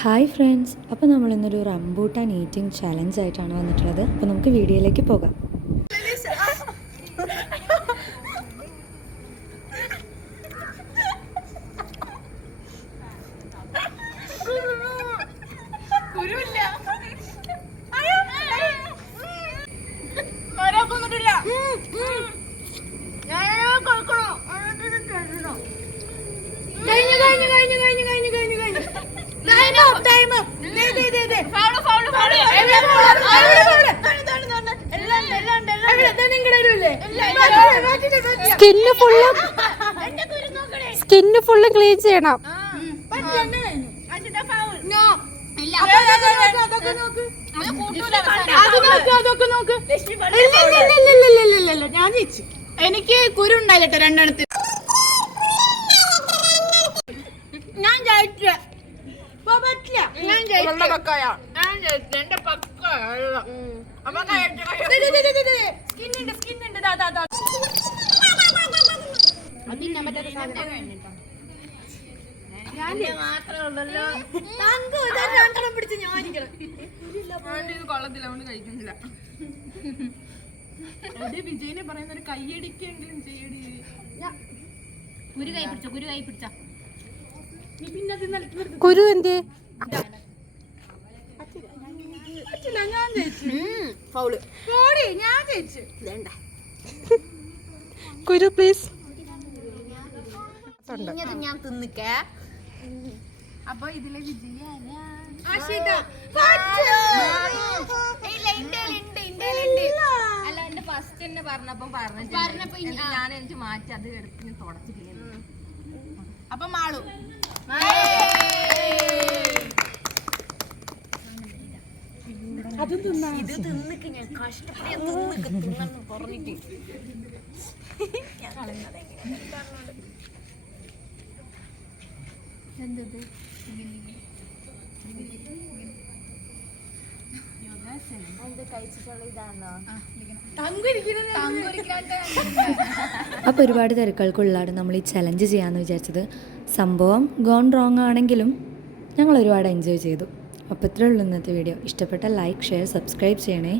Hi friends, അപ്പോൾ നമ്മൾ ഇന്നൊരു റംബൂട്ടാൻ ഈറ്റിംഗ് ചലഞ്ച് ആയിട്ടാണ് വന്നിട്ടുള്ളത്. അപ്പോൾ നമുക്ക് വീഡിയോയിലേക്ക് പോകാം. സ്കിന്ന് ഫുള്ള് ക്ലീൻ ചെയ്യണം. എനിക്ക് കുരു ഉണ്ടായിട്ടോ രണ്ടെണ്ണത്തിൽ. ഞാൻ ജയിച്ചു. കൊള്ളത്തില്ല, കഴിക്കുന്നില്ല. വിജയനെ പറയുന്ന ഒരു കൈയടിക്കെങ്കിലും ചെയ്യടി. കുരു കൈ പിടിച്ച കുരു എന്തേ? ഞാൻ ജയിച്ചു. ഞാൻ ജയിച്ചു. കുരു പ്ലീസ്. ഞാൻ തിന്നിക്കേ. അപ്പൊ ഇതിലെ വിജയ അല്ല, എന്റെ ഫസ്റ്റ് തന്നെ പറഞ്ഞപ്പോ ഞാൻ എനിക്ക് മാറ്റി അത് എടുത്ത് തുടച്ചിട്ട്. അപ്പൊ മാളു ഇത് തിന്നിക്ക്. ഞാൻ കഷ്ടപ്പെട്ട് തിന്നിക്ക് പറഞ്ഞിട്ട് ഞാൻ കളഞ്ഞത് എന്തത് അപ്പോൾ ഒരുപാട് തിരക്കുകൾക്കുള്ളതാണ് നമ്മൾ ഈ ചലഞ്ച് ചെയ്യാമെന്ന് വിചാരിച്ചത്. സംഭവം ഗോൺ റോങ് ആണെങ്കിലും ഞങ്ങൾ ഒരുപാട് എൻജോയ് ചെയ്തു. അപ്പോൾ ഇത്രയേ ഉള്ളൂ ഇന്നത്തെ വീഡിയോ. ഇഷ്ടപ്പെട്ട ലൈക്ക്, ഷെയർ, സബ്സ്ക്രൈബ് ചെയ്യണേ.